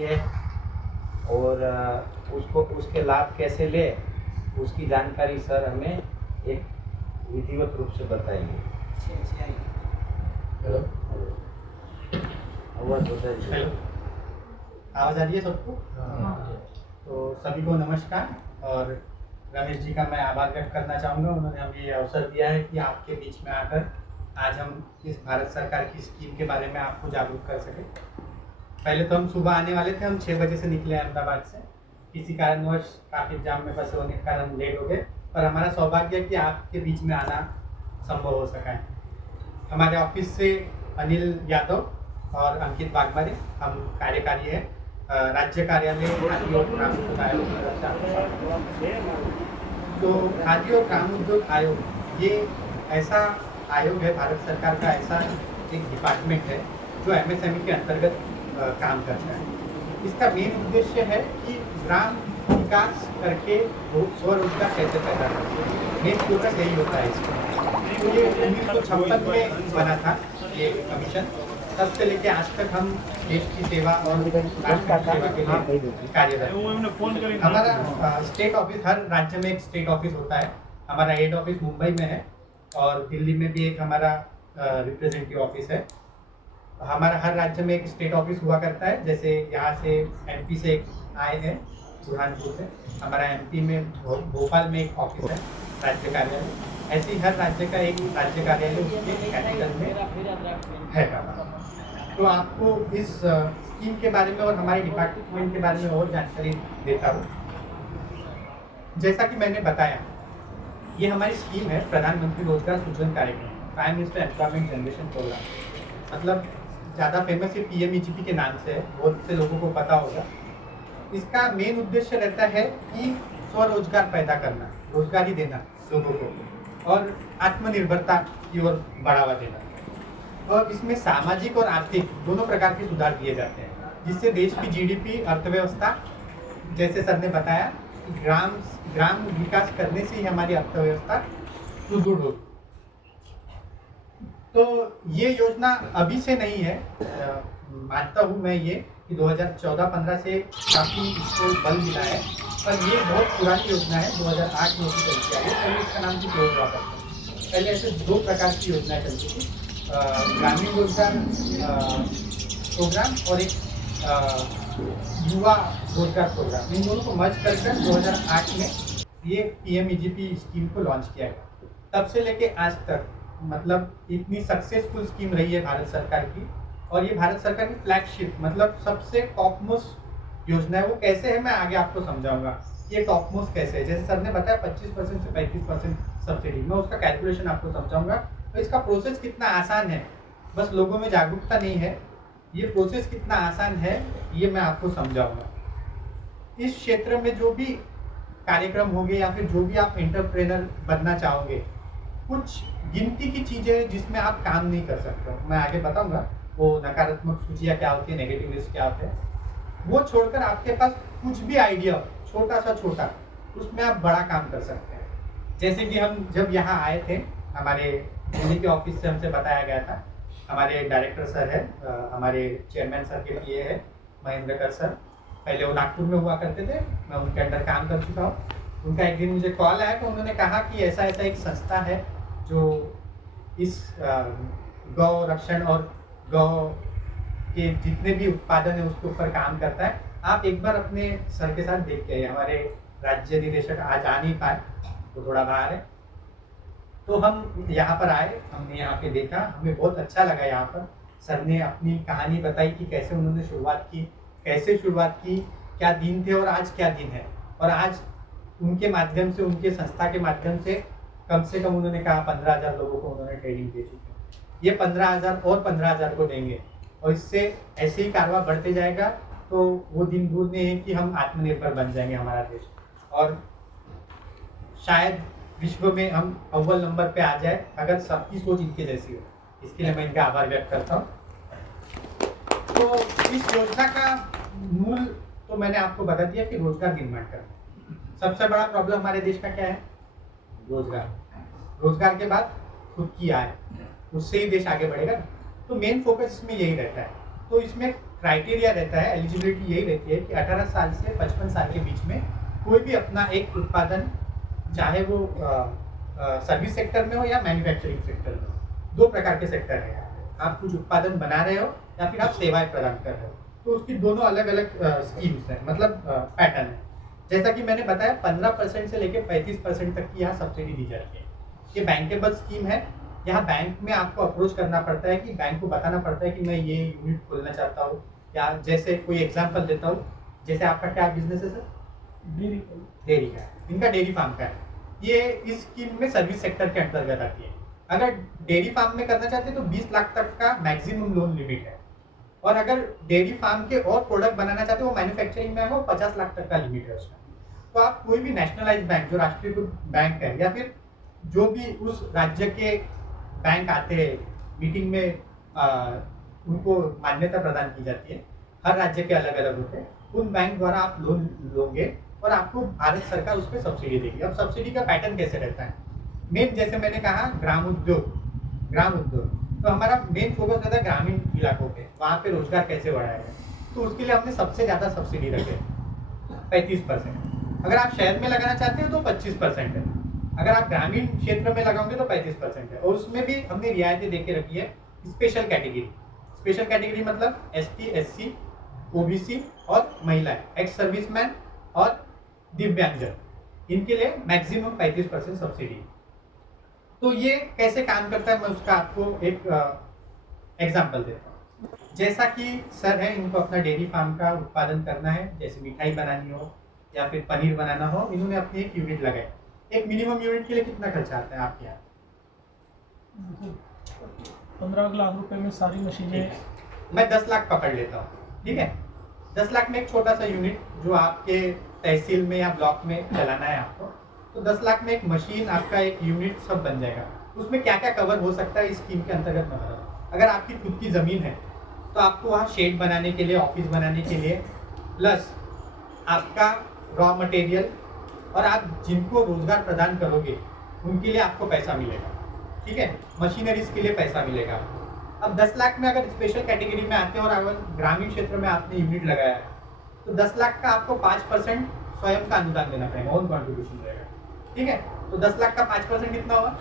है और उसको उसके लाभ कैसे ले उसकी जानकारी सर हमें एक विधिवत रूप से बताएंगे। हेलो आवाज बताइए। हेलो, आवाज़ आ रही है सबको? तो सभी को नमस्कार। और रमेश जी का मैं आभार व्यक्त करना चाहूँगा, उन्होंने हमें ये अवसर दिया है कि आपके बीच में आकर आज हम इस भारत सरकार की स्कीम के बारे में आपको जागरूक कर सकें। पहले तो हम सुबह आने वाले थे, हम 6 बजे से निकले अहमदाबाद से। किसी कारणवश ट्रैफिक जाम में फंसे होने के कारण हम लेट हो गए, पर हमारा सौभाग्य है कि आपके बीच में आना संभव हो सका है। हमारे ऑफिस से अनिल यादव और अंकित बागमारे, हम कार्यकारी है राज्य कार्यालय खादी और ग्राम उद्योग आयोग की तरफ से आपके साथ। तो खादी और ग्राम उद्योग आयोग ये ऐसा आयोग है, भारत सरकार का ऐसा एक डिपार्टमेंट है जो एमएसएमई के अंतर्गत काम करता है। इसका मेन उद्देश्य है कि ग्राम विकास करके स्वरोजगार कैसे पैदा करें। मेन फोकस यही होता है इसका। तो ये 1956 में बना था ये कमीशन। तब से लेके आज तक हम देश की सेवा और राष्ट्र की सेवा के लिए कार्यरत हैं। हमारा स्टेट ऑफिस, हर राज्य में एक स्टेट ऑफिस होता है। हमारा हेड ऑफिस मुंबई में है और दिल्ली में भी एक हमारा रिप्रेजेंटेटिव ऑफिस है। हमारा हर राज्य में एक स्टेट ऑफिस हुआ करता है। जैसे यहाँ से एमपी से एक आए हैं बुरहानपुर से, हमारा एमपी में भोपाल में एक ऑफिस है राज्य कार्यालय। ऐसे ही हर राज्य का एक राज्य कार्यालय उसके कैपिटल में है। तो आपको इस स्कीम के बारे में और हमारे डिपार्टमेंट के बारे में और जानकारी देता हूँ। जैसा कि मैंने बताया, ये हमारी स्कीम है प्रधानमंत्री रोजगार सृजन कार्यक्रम, prime minister employment generation programme. मतलब ज़्यादा फेमस ये पीएमईजीपी के नाम से है, बहुत से लोगों को पता होगा। इसका मेन उद्देश्य रहता है कि स्वरोजगार पैदा करना, रोजगारी देना लोगों को और आत्मनिर्भरता की ओर बढ़ावा देना। और इसमें सामाजिक और आर्थिक दोनों प्रकार के सुधार किए जाते हैं, जिससे देश की जीडीपी, अर्थव्यवस्था, जैसे सर ने बताया, ग्राम विकास करने से ही हमारी अर्थव्यवस्था सुदृढ़ होगी। तो ये योजना अभी से नहीं है, मानता हूँ मैं ये कि 2014-15 से काफ़ी इसको बल मिला है, पर ये बहुत पुरानी योजना है। 2008 में उसकी चलती आई है। पहले इसका नाम कुछ और हुआ करता था। पहले ऐसे 2 प्रकार की योजनाएं चलती थी, ग्रामीण रोजगार प्रोग्राम और एक युवा रोजगार प्रोग्राम। इन दोनों को मर्ज कर 2008 में ये पीएमईजीपी स्कीम को लॉन्च किया गया। तब से लेके आज तक मतलब इतनी सक्सेसफुल स्कीम रही है भारत सरकार की, और ये भारत सरकार की फ्लैगशिप, मतलब सबसे टॉप मोस्ट योजना है। वो कैसे है मैं आगे आपको समझाऊंगा। ये टॉप मोस्ट कैसे है, जैसे सर ने बताया 25% से 35% सब्सिडी, मैं उसका कैलकुलेशन आपको समझाऊंगा। तो इसका प्रोसेस कितना आसान है, बस लोगों में जागरूकता नहीं है। ये प्रोसेस कितना आसान है ये मैं आपको समझाऊंगा। इस क्षेत्र में जो भी कार्यक्रम होंगे या फिर जो भी आप एंटरप्रेनर बनना चाहोगे, कुछ गिनती की चीज़ें जिसमें आप काम नहीं कर सकते हो, मैं आगे बताऊंगा। वो नकारात्मक सूचियाँ क्या होती है, नेगेटिव लिस्ट क्या होते हैं, वो छोड़कर आपके पास कुछ भी आइडिया छोटा सा छोटा, उसमें आप बड़ा काम कर सकते हैं। जैसे कि हम जब यहाँ आए थे, हमारे दिल्ली के ऑफिस से हमसे बताया गया था, हमारे डायरेक्टर सर है, हमारे चेयरमैन सर के लिए है महेंद्र कर सर, पहले वो नागपुर में हुआ करते थे, मैं उनके अंडर काम कर चुका हूँ। उनका एक दिन मुझे कॉल आया, तो उन्होंने कहा कि ऐसा ऐसा एक संस्था है जो इस गौ रक्षण और गौ के जितने भी उत्पादन है उसके ऊपर काम करता है, आप एक बार अपने सर के साथ देख के आइए। हमारे राज्य निदेशक आज आ नहीं पाए, वो थोड़ा बाहर है। तो हम यहाँ पर आए, हमने यहाँ पे देखा, हमें बहुत अच्छा लगा। यहाँ पर सर ने अपनी कहानी बताई कि कैसे उन्होंने शुरुआत की, क्या दिन थे और आज क्या दिन है। और आज उनके माध्यम से, उनके संस्था के माध्यम से कम उन्होंने कहा 15,000 लोगों को उन्होंने ट्रेनिंग दे चुके हैं। ये 15,000 और 15,000 को देंगे, और इससे ऐसे ही कारवा बढ़ते जाएगा। तो वो दिन दूर नहीं है कि हम आत्मनिर्भर बन जाएंगे हमारा देश, और शायद विश्व में हम अव्वल नंबर पे आ जाए अगर सबकी सोच इनके जैसी हो। इसके लिए मैं इनका आभार व्यक्त करता हूँ। तो इस योजना का मूल तो मैंने आपको बता दिया कि रोजगार निर्माण करना। सबसे बड़ा प्रॉब्लम हमारे देश का क्या है? रोजगार। रोजगार के बाद खुद की आय, उससे ही देश आगे बढ़ेगा। तो मेन फोकस इसमें यही रहता है। तो इसमें क्राइटेरिया रहता है, एलिजिबिलिटी यही रहती है कि 18 साल से 55 साल के बीच में कोई भी अपना एक उत्पादन, चाहे वो सर्विस सेक्टर में हो या मैन्युफैक्चरिंग सेक्टर में हो, 2 प्रकार के सेक्टर हैं। आप कुछ उत्पादन बना रहे हो या फिर आप सेवाएं प्रदान कर रहे हो, तो उसकी दोनों अलग अलग स्कीम्स हैं, मतलब पैटर्न है। जैसा कि मैंने बताया 15% से लेकर 35% तक की यहाँ सब्सिडी दी जाती है। ये बैंकेबल स्कीम है। यहाँ बैंक में आपको अप्रोच करना पड़ता है, कि बैंक को बताना पड़ता है कि मैं ये यूनिट खोलना चाहता हूँ, या जैसे कोई एग्जांपल देता हूँ, जैसे आपका क्या बिजनेस है सर? डेयरी का है, इनका डेयरी फार्म का है। ये इस स्कीम में सर्विस सेक्टर के अंतर्गत आती है। अगर डेयरी फार्म में करना चाहते हैं तो 20 लाख तक का मैक्सिमम लोन लिमिट है, और अगर डेयरी फार्म के और प्रोडक्ट बनाना चाहते हो, वो मैन्युफैक्चरिंग में है, वो 50 लाख तक का लिमिट है उसका। तो आप कोई भी नेशनलाइज बैंक, जो राष्ट्रीयकृत बैंक है, या फिर जो भी उस राज्य के बैंक आते हैं मीटिंग में, उनको मान्यता प्रदान की जाती है, हर राज्य के अलग अलग होते हैं, उन बैंक द्वारा आप लोन लोगे और आपको भारत सरकार उस पर सब्सिडी देगी। अब सब्सिडी का पैटर्न कैसे रहता है? मेन, जैसे मैंने कहा, ग्राम उद्योग, तो हमारा मेन फोकस रहता है ग्रामीण इलाकों पे, वहाँ पे रोजगार कैसे बढ़ाया जाए। तो उसके लिए हमने सबसे ज़्यादा सब्सिडी रखे 35%। अगर आप शहर में लगाना चाहते हो तो 25% है, अगर आप ग्रामीण क्षेत्र में लगाओगे तो 35% है। और उसमें भी हमने रियायतें दे के रखी है स्पेशल कैटेगरी मतलब ST, SC, OBC और महिलाएं, एक्स सर्विसमैन और दिव्यांगजन, इनके लिए मैक्सिमम 35% सब्सिडी। तो ये कैसे काम करता है, मैं उसका आपको एक एग्जांपल देता हूँ। जैसा कि सर है, इनको अपना डेयरी फार्म का उत्पादन करना है, जैसे मिठाई बनानी हो या फिर पनीर बनाना हो, इन्होंने अपनी एक यूनिट लगाई। एक मिनिमम यूनिट के लिए कितना खर्चा आता है आपके यहाँ? 15 लाख रुपए में सारी मशीनें। मैं 10 लाख पकड़ लेता हूँ, ठीक है। 10 लाख में एक छोटा सा यूनिट जो आपके तहसील में या ब्लॉक में चलाना है आपको, तो 10 लाख में एक मशीन, आपका एक यूनिट सब बन जाएगा। उसमें क्या क्या कवर हो सकता है इस स्कीम के अंतर्गत मैं बता दूँ। अगर आपकी खुद की ज़मीन है तो आपको वहाँ शेड बनाने के लिए, ऑफिस बनाने के लिए, प्लस आपका रॉ मटेरियल, और आप जिनको रोजगार प्रदान करोगे उनके लिए आपको पैसा मिलेगा, ठीक है। मशीनरीज के लिए पैसा मिलेगा आपको। अब 10 लाख में अगर स्पेशल कैटेगरी में आते हैं और अगर ग्रामीण क्षेत्र में आपने यूनिट लगाया है, तो 10 लाख का आपको 5% स्वयं का अनुदान देना पड़ेगा, ओन कॉन्ट्रीब्यूशन रहेगा, ठीक है। तो 10 लाख का 5% कितना होगा?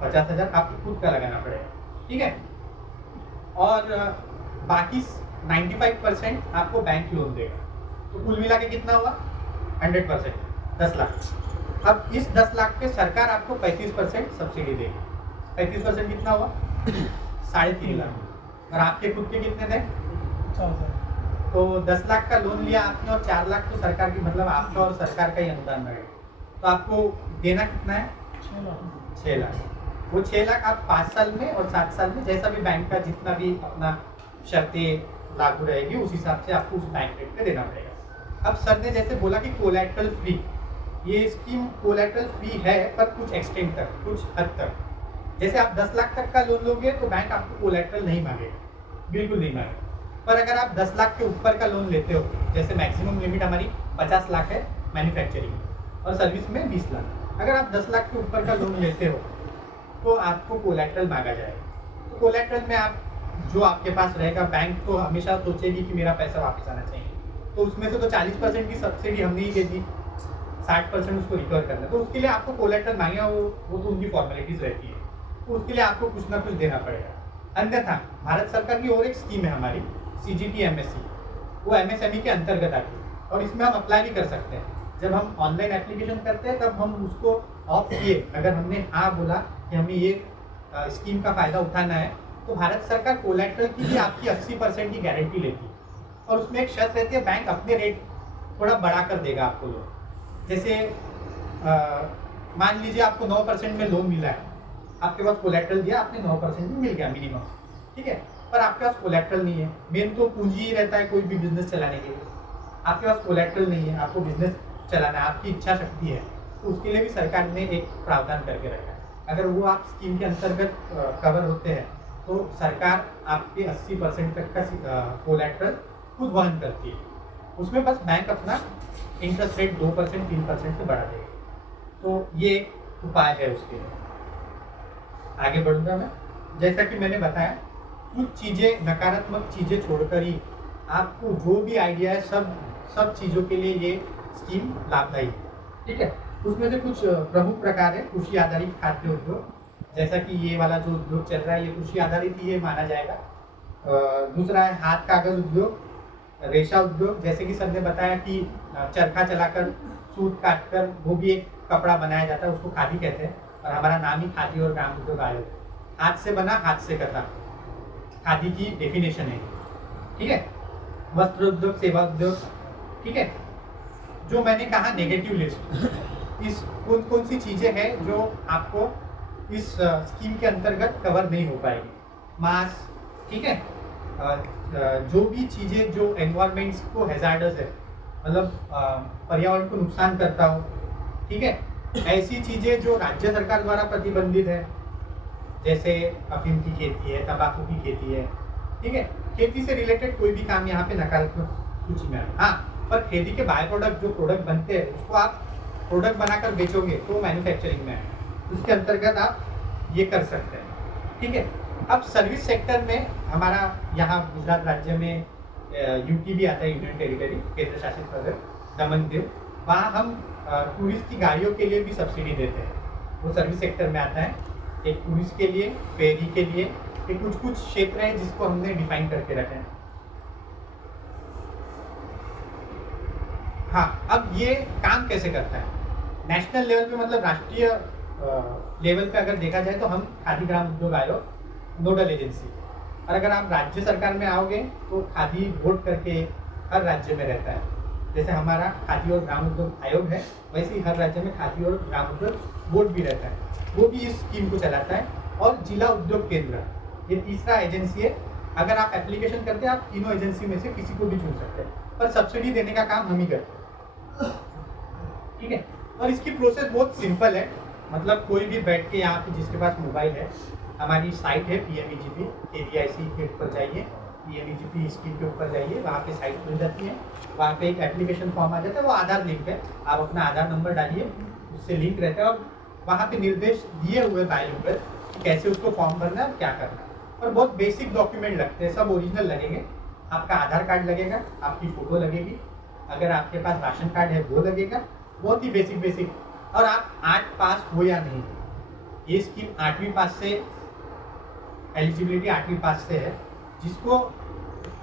50,000 आपको खुद का लगाना पड़ेगा, ठीक है। और बाकी 95% आपको बैंक लोन देगा। तो कुल मिला के कितना हुआ? 100%, 10 लाख। अब इस 10 लाख पे सरकार आपको 35% सब्सिडी देगी। 35% कितना हुआ? 3.5 लाख। और आपके खुद के कितने थे? 4,000। तो 10 लाख का लोन लिया आपने और 4 लाख तो सरकार की, मतलब आपका और सरकार का ही अनुदान रहेगा। तो आपको देना कितना है? 6 लाख। वो 6 लाख आप 5 साल में और 7 साल में, जैसा भी बैंक का जितना भी अपना शर्तें लागू रहेगी, उस हिसाब से आपको उस बैंक रेट पे देना पड़ेगा। अब सर ने जैसे बोला कि कोलैटरल फ्री, ये स्कीम कोलैटरल फ्री है, पर कुछ एक्सटेंट तक, कुछ हद तक। जैसे आप 10 लाख तक का लोन लोगे तो बैंक आपको कोलैटरल नहीं मांगेगा, बिल्कुल नहीं मांगेगा। पर अगर आप 10 लाख के ऊपर का लोन लेते हो, जैसे मैक्सिमम लिमिट हमारी 50 लाख है मैन्युफैक्चरिंग और सर्विस में 20 लाख, अगर आप 10 लाख के ऊपर का लोन लेते हो तो आपको कोलैटरल मांगा जाएगा। तो कोलैटरल में आप, जो आपके पास रहेगा, बैंक तो हमेशा सोचेगी कि मेरा पैसा वापस आना चाहिए, तो उसमें से तो 40% की सब्सिडी हमने ही दे दी, 60% उसको रिकवर करना है। तो उसके लिए आपको कोलैटरल मांगेगा, वो तो उनकी फॉर्मेलिटीज रहती है, तो उसके लिए आपको कुछ ना कुछ देना पड़ेगा। अन्यथा भारत सरकार की और एक स्कीम है हमारी, CGT MSE, वो MSME के अंतर्गत आती है और इसमें हम अप्लाई भी कर सकते हैं। जब हम ऑनलाइन एप्लीकेशन करते हैं तब हम उसको ऑफ किए, अगर हमने हाँ बोला कि हमें ये स्कीम का फ़ायदा उठाना है, तो भारत सरकार कोलैटरल की भी आपकी 80% की गारंटी लेती है। और उसमें एक शर्त रहती है, बैंक अपने रेट थोड़ा बढ़ा कर देगा आपको लोन। जैसे मान लीजिए आपको 9% में लोन मिला है, आपके पास कोलैटरल दिया, आपने 9% में मिल गया मिनिमम, ठीक है, पर आपके पास कोलैटरल नहीं है। मेन तो पूंजी ही रहता है कोई भी बिजनेस चलाने के लिए, आपके पास कोलैटरल नहीं है, आपको बिजनेस चलाना है, आपकी इच्छा शक्ति है, तो उसके लिए भी सरकार ने एक प्रावधान करके रखा है। अगर वो आप स्कीम के अंतर्गत कवर होते हैं तो सरकार आपके 80% तक का कोलैटरल खुद वहन करती है। उसमें बस बैंक अपना इंटरेस्ट रेट 2%, 3% से बढ़ा देगा। तो ये एक उपाय है उसके लिए। आगे बढ़ूंगा मैं। जैसा कि मैंने बताया कुछ चीज़ें, नकारात्मक चीज़ें छोड़कर ही आपको जो भी आइडिया है सब चीज़ों के लिए ये स्कीम लाभदायी है। ठीक है, उसमें से कुछ प्रमुख प्रकार है कृषि आधारित खाद्य उद्योग, जैसा कि ये वाला जो उद्योग चल रहा है ये कृषि आधारित ही ये माना जाएगा। दूसरा है हाथ कागज उद्योग, रेशा उद्योग, जैसे कि सर ने बताया कि चरखा चलाकर सूत काटकर वो भी एक कपड़ा बनाया जाता है, उसको खादी कहते हैं, और हमारा नाम ही खादी और ग्राम उद्योग आयोग। हाथ से बना हाथ से कटा, खादी की डेफिनेशन है। ठीक है, वस्त्र उद्योग, सेवा उद्योग। ठीक है, जो मैंने कहा नेगेटिव लिस्ट, इस कौन कौन सी चीज़ें हैं जो आपको इस स्कीम के अंतर्गत कवर नहीं हो पाएगी। मास, ठीक है, जो भी चीज़ें जो एनवायरमेंट्स को हैजार्डस है, मतलब पर्यावरण को नुकसान करता हो, ठीक है, ऐसी चीज़ें जो राज्य सरकार द्वारा प्रतिबंधित है, जैसे अफीम की खेती है, तंबाकू की खेती है। ठीक है, खेती से रिलेटेड कोई भी काम यहाँ पे नकारात्मक सूची में है। हाँ, पर खेती के बाय प्रोडक्ट जो प्रोडक्ट बनते हैं उसको आप प्रोडक्ट बनाकर बेचोगे तो मैन्युफैक्चरिंग में है, उसके अंतर्गत आप ये कर सकते हैं। ठीक है, अब सर्विस सेक्टर में हमारा यहाँ गुजरात राज्य में यूटी भी आता है, यूनियन टेरिटरी, केंद्र शासित प्रदेश, दमन दीव, वहाँ हम टूरिस्ट की गाड़ियों के लिए भी सब्सिडी देते हैं, वो सर्विस सेक्टर में आता है। एक टूरिस्ट के लिए, फेरी के लिए, ये कुछ कुछ क्षेत्र हैं जिसको हमने डिफाइन करके रखे हैं। हाँ, अब ये काम कैसे करता है नेशनल लेवल पे, मतलब राष्ट्रीय लेवल पे अगर देखा जाए तो हम खादी ग्राम उद्योग आयोग नोडल एजेंसी, और अगर आप राज्य सरकार में आओगे तो खादी बोर्ड करके हर राज्य में रहता है। जैसे हमारा खादी और ग्राम उद्योग आयोग है, वैसे ही हर राज्य में खादी और ग्राम उद्योग बोर्ड भी रहता है, वो भी इस स्कीम को चलाता है। और जिला उद्योग केंद्र, ये तीसरा एजेंसी है। अगर आप एप्लीकेशन करते हैं, आप तीनों एजेंसी में से किसी को भी चुन सकते हैं, पर सब्सिडी देने का काम हम ही करते हैं। ठीक है, और इसकी प्रोसेस बहुत सिंपल है, मतलब कोई भी बैठ के यहाँ पे जिसके पास मोबाइल है, हमारी साइट है PMEGP, KVIC के ऊपर जाइए, PMEGP स्कीम के ऊपर जाइए, वहाँ पे साइट खुल जाती है, वहाँ पे एक एप्लीकेशन फॉर्म आ जाता है, वो आधार लिंक है, आप अपना आधार नंबर डालिए, उससे लिंक रहता है, और वहाँ पे निर्देश दिए हुए बायो पर कैसे उसको फॉर्म भरना है और क्या करना है। और बहुत बेसिक डॉक्यूमेंट लगते हैं, सब ओरिजिनल लगेंगे। आपका आधार कार्ड लगेगा, आपकी फ़ोटो लगेगी, अगर आपके पास राशन कार्ड है वो लगेगा, बहुत ही बेसिक। और आप 8 पास हो या नहीं, ये स्कीम 8वीं पास से, एलिजिबिलिटी 8वीं पास से है, जिसको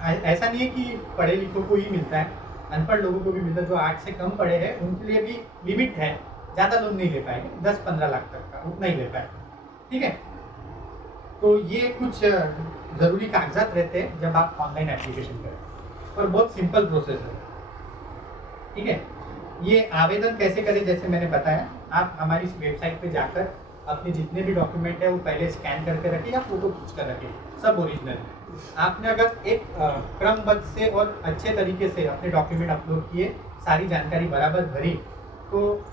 ऐसा नहीं है कि पढ़े लिखों को ही मिलता है, अनपढ़ लोगों को भी मिलता है। जो 8 से कम पढ़े हैं उनके लिए भी लिमिट है, ज़्यादा लोन नहीं ले पाएंगे, 10-15 लाख तक का उतना ही ले पाए। ठीक है, तो ये कुछ ज़रूरी कागजात रहते हैं जब आप ऑनलाइन एप्लीकेशन करें, और बहुत सिंपल प्रोसेस है। ठीक है, ये आवेदन कैसे करें, जैसे मैंने बताया, आप हमारी इस वेबसाइट पे जाकर अपने जितने भी डॉक्यूमेंट है वो पहले स्कैन करके रखें या फोटो खींच कर रखें, सब ओरिजिनल है। आपने अगर एक क्रमबद्ध से और अच्छे तरीके से अपने डॉक्यूमेंट अपलोड किए, सारी जानकारी बराबर भरी, तो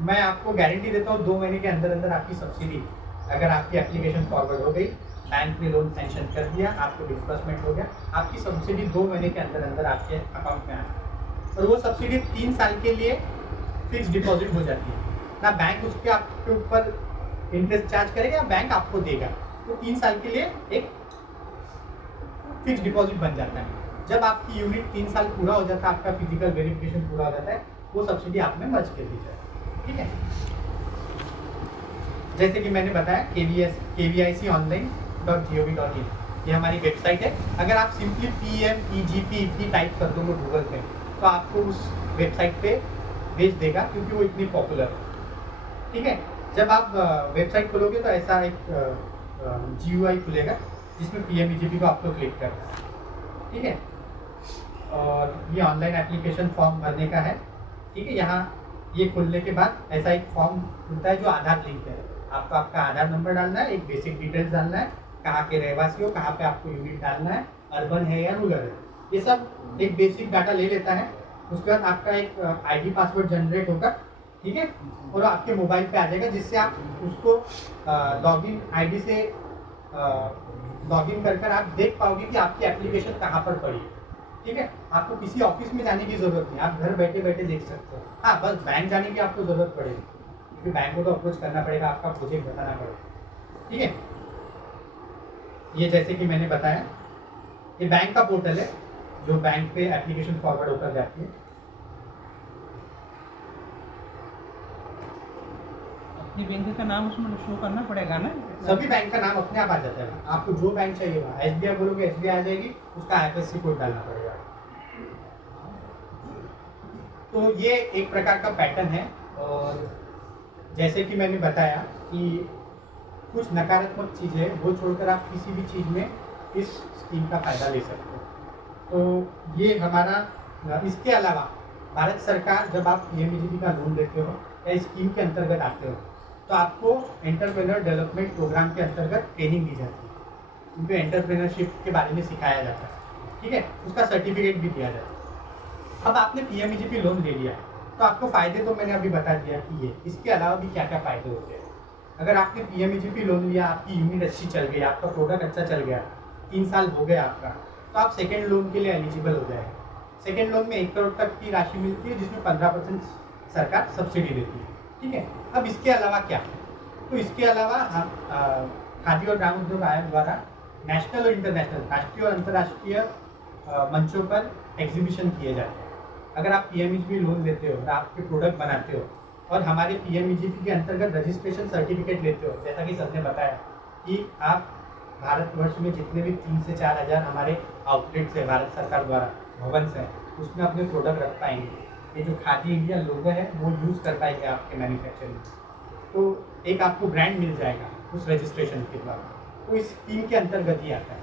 मैं आपको गारंटी देता हूँ 2 महीने के अंदर अंदर आपकी सब्सिडी, अगर आपकी एप्लीकेशन फॉरवर्ड हो गई, बैंक ने लोन सैंक्शन कर दिया, आपको डिस्बर्समेंट हो गया, आपकी सब्सिडी 2 महीने के अंदर अंदर आपके अकाउंट में आ गई। और वो सब्सिडी 3 साल के लिए फिक्स डिपॉजिट हो जाती है, ना बैंक उसके आपके ऊपर इंटरेस्ट चार्ज करेगा, बैंक आपको देगा, तो 3 साल के लिए एक फिक्स डिपॉजिट बन जाता है। जब आपकी यूनिट 3 साल पूरा हो जाता है, आपका फिजिकल वेरिफिकेशन पूरा हो जाता है, वो सब्सिडी आप में मर्ज कर दी जाए। ठीक है, जैसे कि मैंने बताया KVIC online.gov.in, ये हमारी वेबसाइट है। अगर आप सिंपली PMEGP टाइप कर दोगे गूगल पे, तो आपको उस वेबसाइट पे भेज देगा, क्योंकि वो इतनी पॉपुलर है। ठीक है, जब आप वेबसाइट खोलोगे तो ऐसा एक GUI खुलेगा जिसमें PMEGP को आपको क्लिक करना है। ठीक है, और ये ऑनलाइन एप्लीकेशन फॉर्म भरने का है। ठीक है, यहाँ ये खुलने के बाद ऐसा एक फॉर्म खुलता है जो आधार लिंक है, आपको आपका आधार नंबर डालना है, एक बेसिक डिटेल्स डालना है, कहाँ के रहवासी हो, कहाँ पे आपको यूनिट डालना है, अर्बन है या रूरल है, ये सब एक बेसिक डाटा ले लेता है। उसके बाद आपका एक ID पासवर्ड जनरेट होगा। ठीक है, और आपके मोबाइल पे आ जाएगा, जिससे आप उसको लॉगिन ID से लॉगिन कर आप देख पाओगे कि आपकी एप्लीकेशन कहाँ पर पड़ी है। ठीक है, आपको किसी ऑफिस में जाने की ज़रूरत नहीं, आप घर बैठे बैठे देख सकते हो। हाँ, बस बैंक जाने की आपको ज़रूरत पड़ेगी, क्योंकि बैंक को तो अप्रोच करना पड़ेगा, आपका प्रोजेक्ट बताना पड़ेगा। ठीक है, ये जैसे कि मैंने बताया, ये बैंक का पोर्टल है जो बैंक पे एप्लीकेशन फॉरवर्ड होकर जाती है। अपनी बैंक का नाम उसमें शो करना पड़ेगा ना? सभी बैंक का नाम अपने आप आ जाता है। आपको जो बैंक चाहिए वहाँ SBI बोलोगे SBI आ जाएगी, उसका IFSC कोड डालना पड़ेगा। तो ये एक प्रकार का पैटर्न है। और जैसे कि मैंने बताया कि कुछ नकारात्मक चीज़ें वो छोड़कर आप किसी भी चीज़ में इस स्कीम का फ़ायदा ले सकते हो। तो ये हमारा, इसके अलावा भारत सरकार जब आप PMEGP का लोन लेते हो या इस स्कीम के अंतर्गत आते हो तो आपको एंटरप्रेन्योर डेवलपमेंट प्रोग्राम के अंतर्गत ट्रेनिंग दी जाती है। उनको एंटरप्रेन्योरशिप के बारे में सिखाया जाता है, ठीक है, उसका सर्टिफिकेट भी दिया जाता है। अब आपने PMEGP लोन ले लिया तो आपको फ़ायदे तो मैंने अभी बता दिया कि ये, इसके अलावा भी क्या क्या फ़ायदे होते हैं। अगर आपने PMEGP लोन लिया, आपकी यूनिट अच्छी चल गई, आपका प्रोडक्ट अच्छा चल गया, 3 साल हो गया आपका, तो आप सेकेंड लोन के लिए एलिजिबल हो जाएगा। सेकेंड लोन में 1 करोड़ तक की राशि मिलती है जिसमें 15% सरकार सब्सिडी देती है, ठीक है। अब इसके अलावा क्या, तो इसके अलावा हम खादी और ग्रामोद्योग आयोग द्वारा नेशनल और इंटरनेशनल, राष्ट्रीय और अंतर्राष्ट्रीय मंचों पर एग्जीबिशन किए जाते हैं। अगर आप PMEGP लोन लेते हो और आपके प्रोडक्ट बनाते हो और हमारे PMEGP के अंतर्गत रजिस्ट्रेशन सर्टिफिकेट लेते हो, जैसा कि सर ने बताया कि आप भारतवर्ष में जितने भी 3 से 4 हज़ार हमारे आउटलेट्स है भारत सरकार द्वारा, भवन है, उसमें अपने प्रोडक्ट रख पाएंगे। ये जो खादी इंडिया लोगो है वो यूज़ कर पाएंगे आपके मैन्युफैक्चरिंग, तो एक आपको ब्रांड मिल जाएगा उस रजिस्ट्रेशन के द्वारा। तो इस स्कीम के अंतर्गत ही आता है।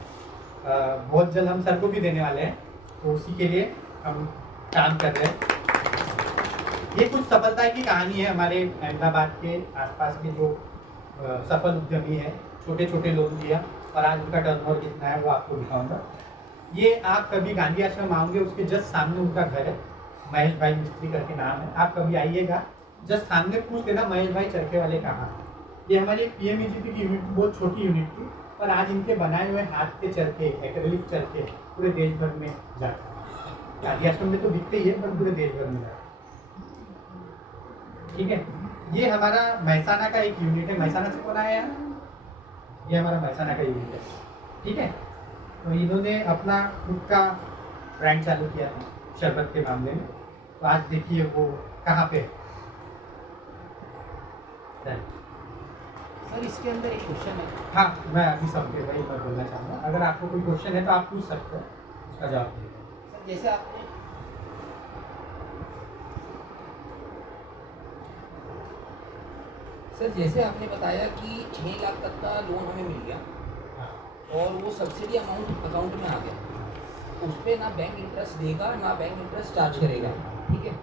बहुत जल्द हम सर को भी देने वाले हैं, तो उसी के लिए हम काम कर रहे हैं। ये कुछ सफलता की कहानी है हमारे अहमदाबाद के आसपास के जो सफल उद्यमी हैं, छोटे छोटे लोन लिया और आज उनका टर्नओवर कितना है वो आपको दिखाऊंगा। ये आप कभी गांधी आश्रम आओगे, उसके जस्ट सामने उनका घर है, महेश भाई मिस्त्री करके नाम है। आप कभी आइएगा, जस्ट सामने पूछ लेना महेश भाई चरखे वाले कहाँ। ये हमारी PMEGP की यूनिट बहुत छोटी यूनिट थी, पर आज इनके बनाए हुए हाथ के चरखे, एक्रेलिक चरखे पूरे देश भर में जाते हैं। गांधी आश्रम में तो दिखते ही है, पर पूरे देश भर में जाते हैं, ठीक है। ये हमारा महसाना का एक यूनिट है। महसाना से कौन आया यार? ये हमारा महसाना का यूनिट है, ठीक है। तो इन्होंने अपना खुद का ब्रांड चालू किया था शरबत के मामले में। तो आज देखिए वो कहाँ पे है। सर इसके अंदर एक क्वेश्चन है। हाँ, मैं अभी सबके वही मैं बोलना चाहूँगा। अगर आपको कोई क्वेश्चन है तो आप पूछ सकते हो, उसका जवाब दीजिए। सर जैसे आपने बताया कि 6 लाख तक का लोन हमें मिल गया और वो सब्सिडी अमाउंट अकाउंट में आ गया, उस पर ना बैंक इंटरेस्ट देगा ना बैंक इंटरेस्ट चार्ज करेगा, ठीक है।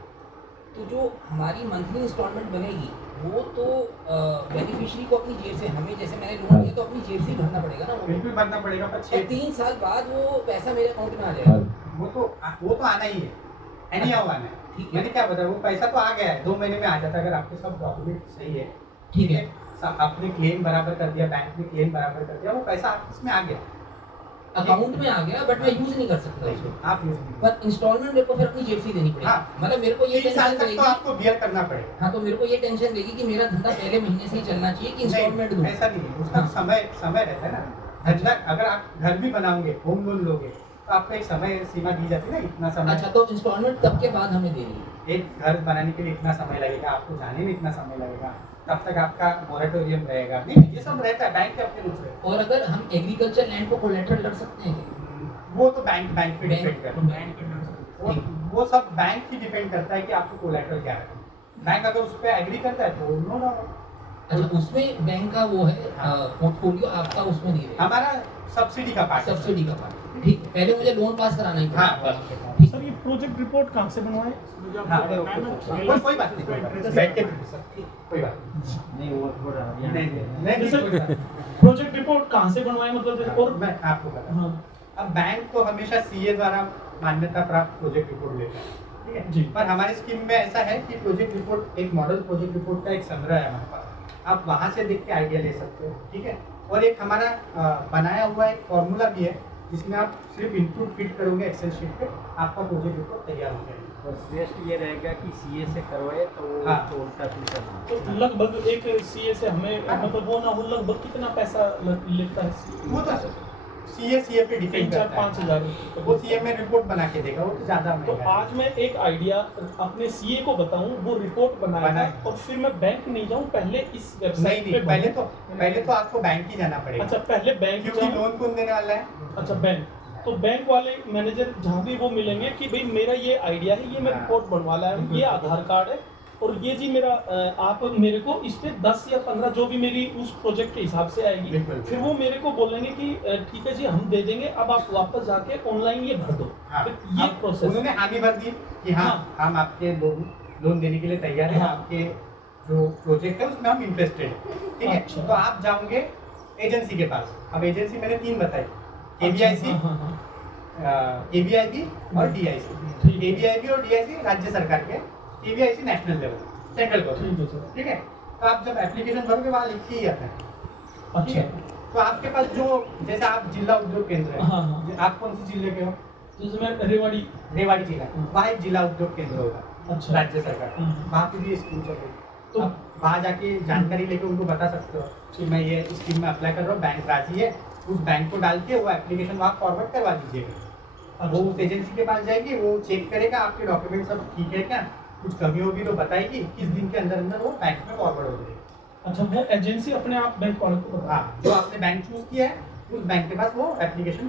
तो जो हमारी मंथली इंस्टॉलमेंट बनेगी वो तो बेनिफिशियरी को अपनी जेब से, हमें जैसे मैंने लोन लिया तो अपनी जेब से ही भरना पड़ेगा ना वो, बिल्कुल भरना पड़ेगा। पर 3 साल बाद वो पैसा मेरे अकाउंट में आ जाएगा। वो तो आना ही है, एनी हाउ आना है, ठीक है। मैंने क्या बताया, वो पैसा तो आ गया है, 2 महीने में आ जाता है अगर आपके सब डॉक्यूमेंट सही है, ठीक है। आपने क्लेम बराबर कर दिया, बैंक ने क्लेम बराबर कर दिया, वो पैसा इसमें आ गया, अकाउंट में आ गया, बट मैं यूज नहीं कर सकता उसको। आप यूज नहीं पर इंस्टॉलमेंट मेरे को फिर अपनी जेब से ही देनी पड़ेगी। हाँ। मतलब मेरे को ये 3 साल टेंशन तक तो रहेगी। आपको बियर करना पड़ेगा। हाँ, तो मेरे को ये टेंशन रहेगी कि मेरा धंधा पहले महीने से ही चलना चाहिए कि इंस्टॉलमेंट दूं। ऐसा नहीं है, उसका हाँ। समय रहता है ना। धंधा अगर आप घर भी बनाओगे, होम लोन लोगे, तो आपको एक समय सीमा दी जाती है ना, इतना समय। अच्छा, तो इंस्टॉलमेंट तब के बाद हमें देनी है। एक घर बनाने के लिए इतना समय लगेगा, आपको जाने में इतना समय लगेगा, तब तक आपका मोरेटोरियम रहेगा। नहीं, ये सब रहता है, बैंक के अपने रूल्स रहते और अगर हम एग्रीकल्चर लैंड को कोलेटरल रख सकते हैं हैं। वो तो बैंक पे डिपेंड करता है। बैंक पे वो सब बैंक ही डिपेंड करता है कि आपको कोलेटरल क्या है। बैंक अगर उस पर एग्री करता है तो नो नो। अच्छा, उसमें बैंक का वो है पोर्टफोलियो आपका, उसमें नहीं रहेगा हमारा सब्सिडी का पार्ट, सब्सिडी का पार्ट। ठीक, पहले मुझे लोन पास कराना ही हाँ, पड़ेगा। सर ये प्रोजेक्ट रिपोर्ट कहाँ से बनवाएं? हाँ, कोई बात नहीं, बैठ के कोई बात नहीं वो थोड़ा नहीं, सर कोई बात नहीं। प्रोजेक्ट रिपोर्ट कहाँ से बनवाएं, मतलब और मैं आपको बता, हाँ अब बैंक तो हमेशा CA द्वारा मान्यता प्राप्त प्रोजेक्ट रिपोर्ट लेता है, ठीक है जी। पर हमारी स्कीम में ऐसा है कि प्रोजेक्ट रिपोर्ट एक मॉडल प्रोजेक्ट रिपोर्ट का एक संग्रह है हमारे पास, आप वहाँ से देख के आइडिया ले सकते हो, ठीक है। और एक हमारा बनाया हुआ एक फॉर्मूला भी है जिसमें आप सिर्फ इनपुट फिट करोगे एक्सेल शीट पे, आपका प्रोजेक्ट रिपोर्ट तैयार हो जाएगा। और श्रेष्ठ ये रहेगा कि CA से करवाए तो हाँ। उसको उल्टा फिल्टर ना। तो लगभग एक CA से हमें मतलब वो ना हो, लगभग कितना पैसा लेता है CA? वो तो सीए पे डिपेंड 3-4 करता है। 5,000 वो सीए में रिपोर्ट बना के देगा, वो तो ज़्यादा तो महंगा है। आज मैं एक आइडिया अपने सीए को बताऊं, वो रिपोर्ट बनाएगा बनाएगा। और फिर मैं बैंक नहीं जाऊं, पहले इस नहीं वेबसाइट पे नहीं, पहले तो आपको बैंक ही जाना पड़ेगा, अच्छा पहले बैंक क्योंकि जाऊं। लोन कौन देने वाला है? अच्छा बैंक, तो बैंक वाले मैनेजर जहाँ भी वो मिलेंगे कि भाई मेरा ये आइडिया है, ये मैं हाँ। रिपोर्ट बनवा लाया हूँ, ये आधार कार्ड है और ये जी मेरा आप मेरे को इस पे 10 या 15 जो भी मेरी उस प्रोजेक्ट के हिसाब से आएगी, बिल्कुल। फिर वो मेरे को बोलेंगे कि ठीक है जी हम दे देंगे, अब आप वापस जाके ऑनलाइन ये भर दो। हाँ, फिर ये अब प्रोसेस उन्होंने हामी भर दी कि हाँ हम आपके लोन देने के लिए तैयार हैं, हाँ। आपके जो प्रोजेक्ट है उसमें हम इंटरेस्टेड हैं, ठीक है। अच्छा। तो आप जाओगे एजेंसी के पास। अब एजेंसी मैंने 3 बताई, केवीआईसी, हाँ, हाँ, केवीआईबी और डीआईसी। ठीक है। केवीआईबी और डीआईसी राज्य सरकार के, KVIC national level, central government, ठीक है सर। ठीक है। तो आप जब एप्लीकेशन भरोगे वहाँ लिख के ही आता है, ठीक अच्छा, है। तो आपके पास जो, जैसे आप जिला उद्योग केंद्र है, हाँ, हाँ। आप कौन सी जिले के हो? जैसे मैं रेवाड़ी। रेवाड़ी जिला, हाँ। वहाँ एक जिला उद्योग केंद्र होगा, अच्छा। राज्य सरकार, हम्म। वहाँ पे भी स्कीम चल रही है। तो- आप वहाँ जाके जानकारी लेके उनको बता सकते हो कि मैं ये स्कीम में अप्लाई कर रहा हूँ, बैंक राजी है, उस बैंक को डाल के वो एप्लीकेशन वहाँ फॉरवर्ड करवा दीजिएगा। वो उस एजेंसी के पास जाएगी, वो चेक करेगा आपके डॉक्यूमेंट सब ठीक है क्या, कुछ कमी होगी तो बताएगी, किस दिन के अंदर अंदर वो बैंक में फॉरवर्ड हो जाएगी। अच्छा, वो एजेंसी अपने आप बैंक वालों को बता। हाँ, जो आपने बैंक चूज किया है उस बैंक के पास वो एप्लीकेशन